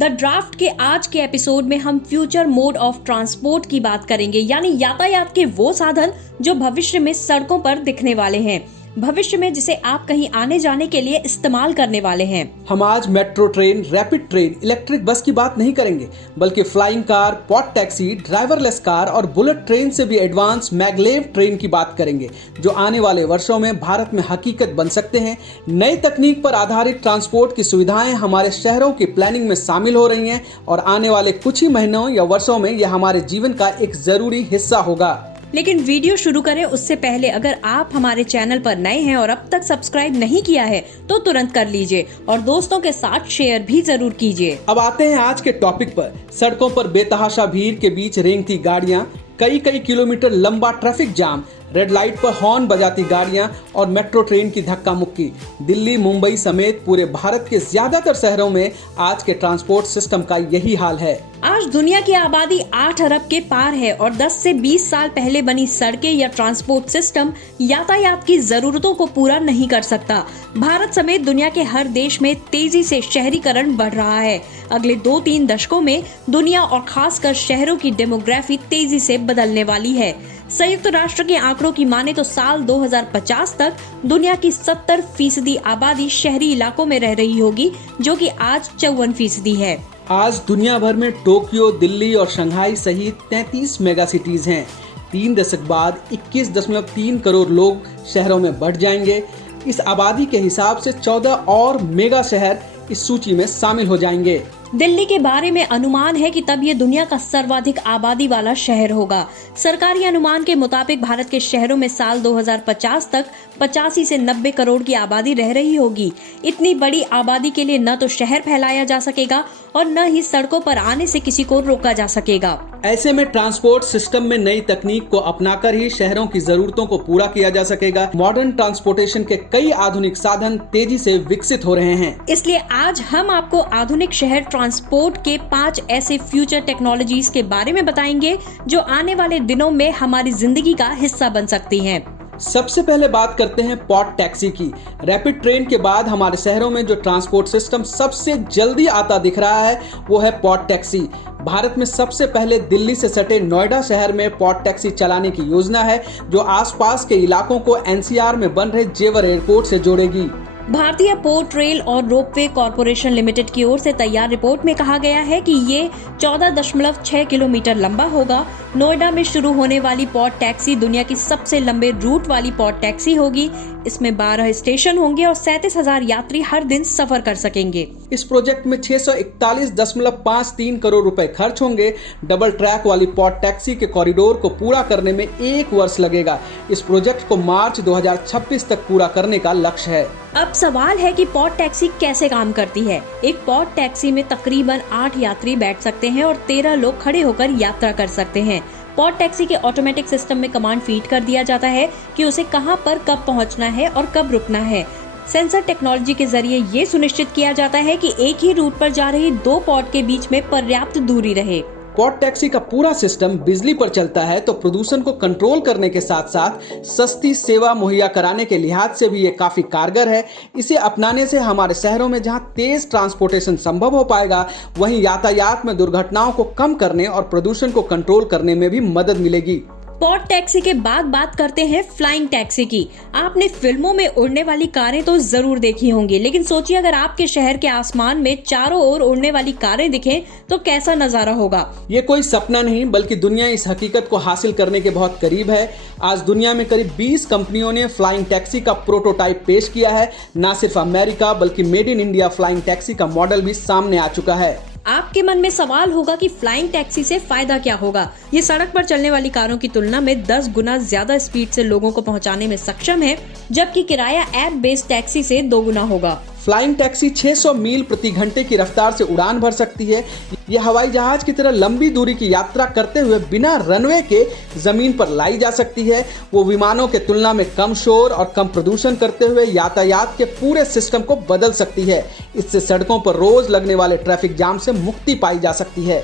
The draft के आज के एपिसोड में हम फ्यूचर मोड ऑफ ट्रांसपोर्ट की बात करेंगे, यानी यातायात के वो साधन जो भविष्य में सड़कों पर दिखने वाले हैं, भविष्य में जिसे आप कहीं आने जाने के लिए इस्तेमाल करने वाले हैं। हम आज metro train, rapid train, electric bus की बात नहीं करेंगे, बल्कि flying car, pod taxi, driverless car और बुलेट ट्रेन से भी एडवांस मैगलेव ट्रेन की बात करेंगे, जो आने वाले वर्षों में भारत में हकीकत बन सकते हैं। नई तकनीक पर आधारित ट्रांसपोर्ट की सुविधाएं हमारे शहरों की प्लानिंग में शामिल हो रही हैं और आने वाले कुछ ही महीनों या वर्षों में यह हमारे जीवन का एक जरूरी हिस्सा होगा। लेकिन वीडियो शुरू करें उससे पहले अगर आप हमारे चैनल पर नए हैं और अब तक सब्सक्राइब नहीं किया है तो तुरंत कर लीजिए और दोस्तों के साथ शेयर भी जरूर कीजिए। अब आते हैं आज के टॉपिक पर। सड़कों पर बेतहाशा भीड़ के बीच रेंगती गाड़ियां, कई किलोमीटर लंबा ट्रैफिक जाम, रेड लाइट पर हॉर्न बजाती गाड़ियां और मेट्रो ट्रेन की धक्का मुक्की। दिल्ली, मुंबई समेत पूरे भारत के ज्यादातर शहरों में आज के ट्रांसपोर्ट सिस्टम का यही हाल है। आज दुनिया की आबादी 8 अरब के पार है और 10 से 20 साल पहले बनी सड़कें या ट्रांसपोर्ट सिस्टम यातायात की जरूरतों को पूरा नहीं कर सकता। भारत समेत दुनिया के हर देश में तेजी से शहरीकरण बढ़ रहा है। अगले 2-3 दशकों में दुनिया और खासकर शहरों की डेमोग्राफी तेजी से बदलने वाली है। संयुक्त राष्ट्र के आंकड़ों की माने तो साल 2050 तक दुनिया की 70% आबादी शहरी इलाकों में रह रही होगी, जो कि आज 54% है। आज दुनिया भर में टोक्यो, दिल्ली और शंघाई सहित 33 मेगा सिटीज हैं। 3 दशक बाद 21.3 करोड़ लोग शहरों में बढ़ जाएंगे। इस आबादी के हिसाब से 14 और मेगा शहर इस सूची में शामिल हो जाएंगे। दिल्ली के बारे में अनुमान है कि तब ये दुनिया का सर्वाधिक आबादी वाला शहर होगा। सरकारी अनुमान के मुताबिक भारत के शहरों में साल 2050 तक 85 से 90 करोड़ की आबादी रह रही होगी। इतनी बड़ी आबादी के लिए न तो शहर फैलाया जा सकेगा और न ही सड़कों पर आने से किसी को रोका जा सकेगा। ऐसे में ट्रांसपोर्ट सिस्टम में नई तकनीक को अपनाकर ही शहरों की जरूरतों को पूरा किया जा सकेगा। मॉडर्न ट्रांसपोर्टेशन के कई आधुनिक साधन तेजी से विकसित हो रहे हैं। इसलिए आज हम आपको आधुनिक शहर ट्रांसपोर्ट के 5 ऐसे फ्यूचर टेक्नोलॉजीज के बारे में बताएंगे जो आने वाले दिनों में हमारी जिंदगी का हिस्सा बन सकती हैं। सबसे पहले बात करते हैं पॉड टैक्सी की। रैपिड ट्रेन के बाद हमारे शहरों में जो ट्रांसपोर्ट सिस्टम सबसे जल्दी आता दिख रहा है वो है पॉड टैक्सी। भारत में सबसे पहले दिल्ली से सटे नोएडा शहर में पॉड टैक्सी चलाने की योजना है, जो आसपास के इलाकों को एनसीआर में बन रहे जेवर एयरपोर्ट से जोड़ेगी। भारतीय पोर्ट रेल और रोपवे कॉरपोरेशन लिमिटेड की ओर से तैयार रिपोर्ट में कहा गया है कि ये 14.6 किलोमीटर लंबा होगा। नोएडा में शुरू होने वाली पॉड टैक्सी दुनिया की सबसे लंबे रूट वाली पॉड टैक्सी होगी। इसमें 12 स्टेशन होंगे और 37,000 यात्री हर दिन सफर कर सकेंगे। इस प्रोजेक्ट में 641.53 करोड़ रुपए खर्च होंगे। डबल ट्रैक वाली पॉड टैक्सी के कॉरिडोर को पूरा करने में 1 वर्ष लगेगा। इस प्रोजेक्ट को मार्च 2026 तक पूरा करने का लक्ष्य है। अब सवाल है कि पॉड टैक्सी कैसे काम करती है। एक पॉड टैक्सी में तकरीबन 8 यात्री बैठ सकते हैं और 13 लोग खड़े होकर यात्रा कर सकते हैं। पॉड टैक्सी के ऑटोमेटिक सिस्टम में कमांड फीड कर दिया जाता है कि उसे कहां पर कब पहुंचना है और कब रुकना है। सेंसर टेक्नोलॉजी के जरिए ये सुनिश्चित किया जाता है कि एक ही रूट पर जा रही 2 पॉड के बीच में पर्याप्त दूरी रहे। पॉड टैक्सी का पूरा सिस्टम बिजली पर चलता है, तो प्रदूषण को कंट्रोल करने के साथ साथ सस्ती सेवा मुहैया कराने के लिहाज से भी ये काफी कारगर है। इसे अपनाने से हमारे शहरों में जहां तेज ट्रांसपोर्टेशन संभव हो पाएगा, वहीं यातायात में दुर्घटनाओं को कम करने और प्रदूषण को कंट्रोल करने में भी मदद मिलेगी। पॉड टैक्सी के बाद बात करते हैं फ्लाइंग टैक्सी की। आपने फिल्मों में उड़ने वाली कारें तो जरूर देखी होंगी, लेकिन सोचिए अगर आपके शहर के आसमान में चारों ओर उड़ने वाली कारें दिखें तो कैसा नजारा होगा। ये कोई सपना नहीं, बल्कि दुनिया इस हकीकत को हासिल करने के बहुत करीब है। आज दुनिया में करीब 20 कंपनियों ने फ्लाइंग टैक्सी का प्रोटोटाइप पेश किया है। न सिर्फ अमेरिका बल्कि made in India flying taxi का मॉडल भी सामने आ चुका है। आपके मन में सवाल होगा कि फ्लाइंग टैक्सी से फायदा क्या होगा। ये सड़क पर चलने वाली कारों की तुलना में 10 गुना ज्यादा स्पीड से लोगों को पहुंचाने में सक्षम है, जबकि किराया ऐप बेस्ड टैक्सी से 2 गुना होगा। फ्लाइंग टैक्सी 600 मील प्रति घंटे की रफ्तार से उड़ान भर सकती है। यह हवाई जहाज की तरह लंबी दूरी की यात्रा करते हुए बिना रनवे के जमीन पर लाई जा सकती है। वो विमानों के तुलना में कम शोर और कम प्रदूषण करते हुए यातायात के पूरे सिस्टम को बदल सकती है। इससे सड़कों पर रोज लगने वाले ट्रैफिक जाम से मुक्ति पाई जा सकती है।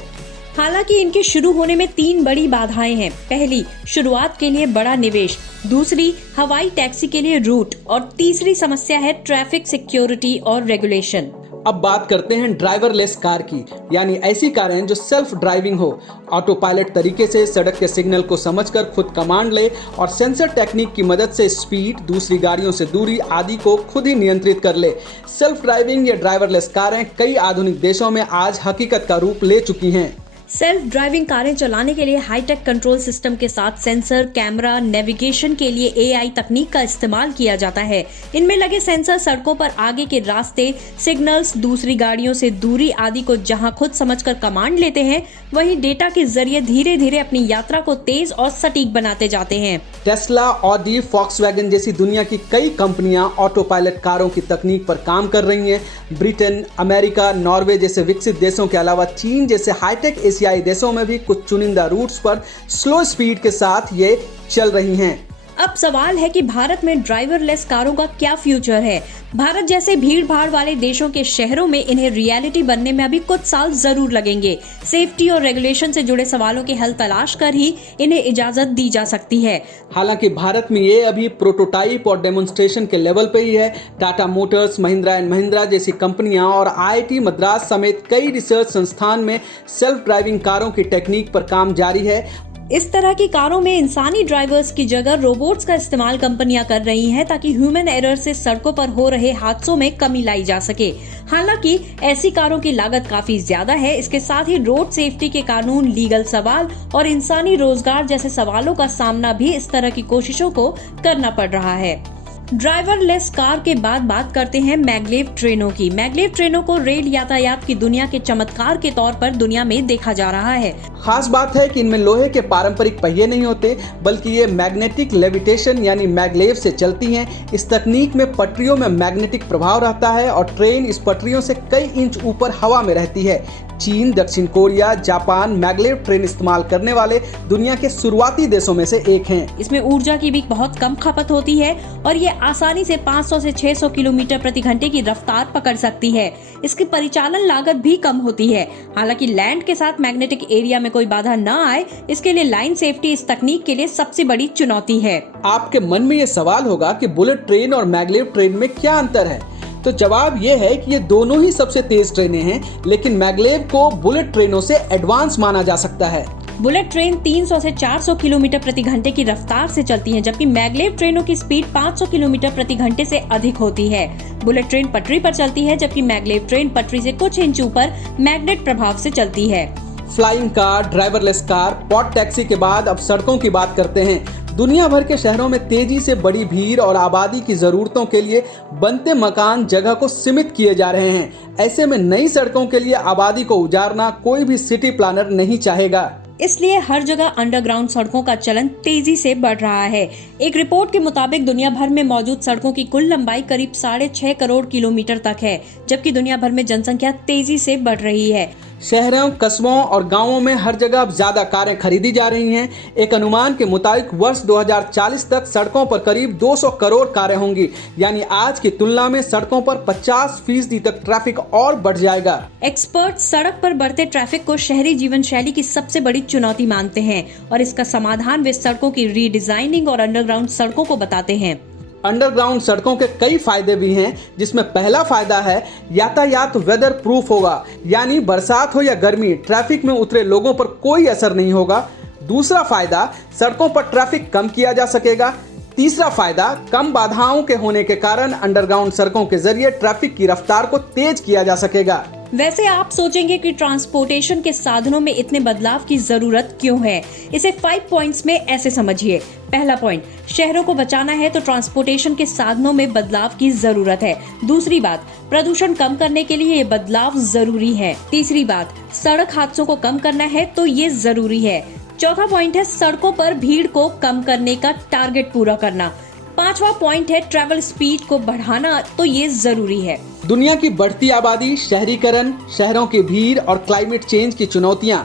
हालांकि इनके शुरू होने में 3 बड़ी बाधाएं हैं। पहली, शुरुआत के लिए बड़ा निवेश। दूसरी, हवाई टैक्सी के लिए रूट। और तीसरी समस्या है ट्रैफिक सिक्योरिटी और रेगुलेशन। अब बात करते हैं ड्राइवरलेस कार की, यानी ऐसी कारें जो सेल्फ ड्राइविंग हो, ऑटो पायलट तरीके से सड़क के सिग्नल को समझकर खुद कमांड ले और सेंसर टेक्निक की मदद से स्पीड, दूसरी गाड़ियों से दूरी आदि को खुद ही नियंत्रित कर ले। सेल्फ ड्राइविंग या ड्राइवरलेस कारें कई आधुनिक देशों में आज हकीकत का रूप ले चुकी हैं। सेल्फ ड्राइविंग कारें चलाने के लिए हाईटेक कंट्रोल सिस्टम के साथ सेंसर, कैमरा, नेविगेशन के लिए एआई तकनीक का इस्तेमाल किया जाता है। इनमें लगे सेंसर सड़कों पर आगे के रास्ते, सिग्नल्स, दूसरी गाड़ियों से दूरी आदि को जहां खुद समझकर कमांड लेते हैं, वहीं डेटा के जरिए धीरे धीरे अपनी यात्रा को तेज और सटीक बनाते जाते हैं। टेस्ला, ऑडी, फॉक्सवैगन जैसी दुनिया की कई कंपनियां ऑटो पायलट कारों की तकनीक पर काम कर रही हैं। ब्रिटेन, अमेरिका, नॉर्वे जैसे विकसित देशों के अलावा चीन जैसे हाईटेक एशियाई देशों में भी कुछ चुनिंदा रूट्स पर स्लो स्पीड के साथ ये चल रही हैं। अब सवाल है कि भारत में ड्राइवरलेस कारों का क्या फ्यूचर है। भारत जैसे भीड़ भाड़ वाले देशों के शहरों में इन्हें रियलिटी बनने में अभी कुछ साल जरूर लगेंगे। सेफ्टी और रेगुलेशन से जुड़े सवालों के हल तलाश कर ही इन्हें इजाजत दी जा सकती है। हालांकि भारत में ये अभी प्रोटोटाइप और डेमोन्स्ट्रेशन के लेवल पे ही है। टाटा मोटर्स, महिंद्रा एंड महिंद्रा जैसी कंपनियां और IIT मद्रास समेत कई रिसर्च संस्थान में सेल्फ ड्राइविंग कारों की टेक्निक पर काम जारी है। इस तरह की कारों में इंसानी ड्राइवर्स की जगह रोबोट्स का इस्तेमाल कंपनियां कर रही हैं ताकि ह्यूमन एरर से सड़कों पर हो रहे हादसों में कमी लाई जा सके। हालांकि ऐसी कारों की लागत काफी ज्यादा है। इसके साथ ही रोड सेफ्टी के कानून, लीगल सवाल और इंसानी रोजगार जैसे सवालों का सामना भी इस तरह की कोशिशों को करना पड़ रहा है। ड्राइवरलेस कार के बाद बात करते हैं मैगलेव ट्रेनों की। मैगलेव ट्रेनों को रेल यातायात की दुनिया के चमत्कार के तौर पर दुनिया में देखा जा रहा है। खास बात है कि इनमें लोहे के पारंपरिक पहिए नहीं होते, बल्कि ये मैग्नेटिक लेविटेशन यानी मैगलेव से चलती हैं। इस तकनीक में पटरियों में मैग्नेटिक प्रभाव रहता है और ट्रेन इस पटरियों से कई इंच ऊपर हवा में रहती है। चीन, दक्षिण कोरिया, जापान मैगलेव ट्रेन इस्तेमाल करने वाले दुनिया के शुरुआती देशों में से एक हैं। इसमें ऊर्जा की भी बहुत कम खपत होती है और ये आसानी से 500 से 600 किलोमीटर प्रति घंटे की रफ्तार पकड़ सकती है। इसकी परिचालन लागत भी कम होती है। हालांकि लैंड के साथ मैग्नेटिक एरिया में कोई बाधा न आए, इसके लिए लाइन सेफ्टी इस तकनीक के लिए सबसे बड़ी चुनौती है। आपके मन में ये सवाल होगा कि बुलेट ट्रेन और मैगलेव ट्रेन में क्या अंतर है? तो जवाब ये है कि ये दोनों ही सबसे तेज ट्रेनें हैं, लेकिन मैगलेव को बुलेट ट्रेनों से एडवांस माना जा सकता है। बुलेट ट्रेन 300 से 400 किलोमीटर प्रति घंटे की रफ्तार से चलती है, जबकि मैगलेव ट्रेनों की स्पीड 500 किलोमीटर प्रति घंटे से अधिक होती है। बुलेट ट्रेन पटरी पर चलती है, जबकि मैगलेव ट्रेन पटरी से कुछ इंच ऊपर मैग्नेट प्रभाव से चलती है। Flying car, driverless car, pod taxi के बाद अब सड़कों की बात करते हैं। दुनिया भर के शहरों में तेजी से बड़ी भीड़ और आबादी की जरूरतों के लिए बनते मकान जगह को सीमित किए जा रहे हैं। ऐसे में नई सड़कों के लिए आबादी को उजारना कोई भी सिटी प्लानर नहीं चाहेगा। इसलिए हर जगह अंडरग्राउंड सड़कों का चलन तेजी से बढ़ रहा है। एक रिपोर्ट के मुताबिक दुनिया भर में मौजूद सड़कों की कुल लंबाई करीब 6.5 करोड़ किलोमीटर तक है, जबकि दुनिया भर में जनसंख्या तेजी से बढ़ रही है। शहरों, कस्बों और गांवों में हर जगह अब ज्यादा कारें खरीदी जा रही हैं। एक अनुमान के मुताबिक वर्ष 2040 तक सड़कों पर करीब 200 करोड़ कारें होंगी, यानी आज की तुलना में सड़कों पर 50% तक ट्रैफिक और बढ़ जाएगा। एक्सपर्ट सड़क पर बढ़ते ट्रैफिक को शहरी जीवन शैली की सबसे बड़ी चुनौती मानते हैं और इसका समाधान वे सड़कों की रीडिजाइनिंग और अंडरग्राउंड सड़कों को बताते हैं। अंडरग्राउंड सड़कों के कई फायदे भी हैं, जिसमें पहला फायदा है यातायात वेदर प्रूफ होगा, यानी बरसात हो या गर्मी ट्रैफिक में उतरे लोगों पर कोई असर नहीं होगा। दूसरा फायदा, सड़कों पर ट्रैफिक कम किया जा सकेगा। तीसरा फायदा, कम बाधाओं के होने के कारण अंडरग्राउंड सड़कों के जरिए ट्रैफिक की रफ्तार को तेज किया जा सकेगा। वैसे आप सोचेंगे कि ट्रांसपोर्टेशन के साधनों में इतने बदलाव की जरूरत क्यों है? इसे 5 पॉइंट्स में ऐसे समझिए। पहला पॉइंट, शहरों को बचाना है तो ट्रांसपोर्टेशन के साधनों में बदलाव की जरूरत है। दूसरी बात, प्रदूषण कम करने के लिए ये बदलाव जरूरी है। तीसरी बात, सड़क हादसों को कम करना है तो ये जरूरी है। चौथा पॉइंट है सड़कों पर भीड़ को कम करने का टारगेट पूरा करना। पांचवा पॉइंट है ट्रैवल स्पीड को बढ़ाना, तो ये जरूरी है। दुनिया की बढ़ती आबादी, शहरीकरण, शहरों की भीड़ और क्लाइमेट चेंज की चुनौतियां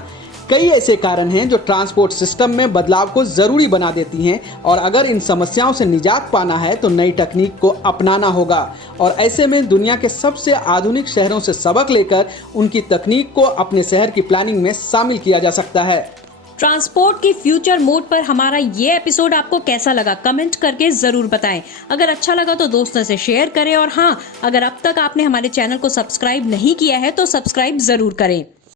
कई ऐसे कारण हैं जो ट्रांसपोर्ट सिस्टम में बदलाव को जरूरी बना देती हैं, और अगर इन समस्याओं से निजात पाना है तो नई तकनीक को अपनाना होगा। और ऐसे में दुनिया के सबसे आधुनिक शहरों से सबक लेकर उनकी तकनीक को अपने शहर की प्लानिंग में शामिल किया जा सकता है। ट्रांसपोर्ट की फ्यूचर मोड पर हमारा ये एपिसोड आपको कैसा लगा कमेंट करके जरूर बताएं। अगर अच्छा लगा तो दोस्तों से शेयर करें और हाँ, अगर अब तक आपने हमारे चैनल को सब्सक्राइब नहीं किया है तो सब्सक्राइब जरूर करें।